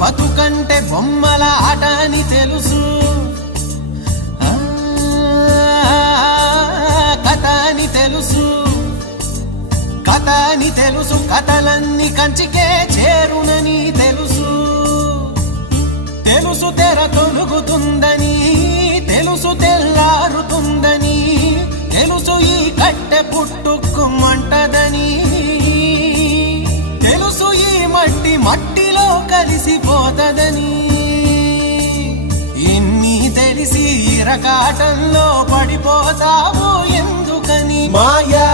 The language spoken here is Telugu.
బతుకంటే బొమ్మల ఆట అని తెలుసు, కథ అని తెలుసు, కథ అని తెలుసు, కథలన్నీ కంచికే చేరునని తెలుసు, తెలుసు తెర తొలుగుతుందని, తెలుసు తెల్లారుతుందని, తెలుసు ఈ కట్టె పుట్టుకుమంటదని, తెలుసు ఈ మట్టి మట్టిలో కలిసిపోతదని, ఎన్ని తెలిసి ఇరకాటంలో పడిపోతావు ఎందుకని మాయా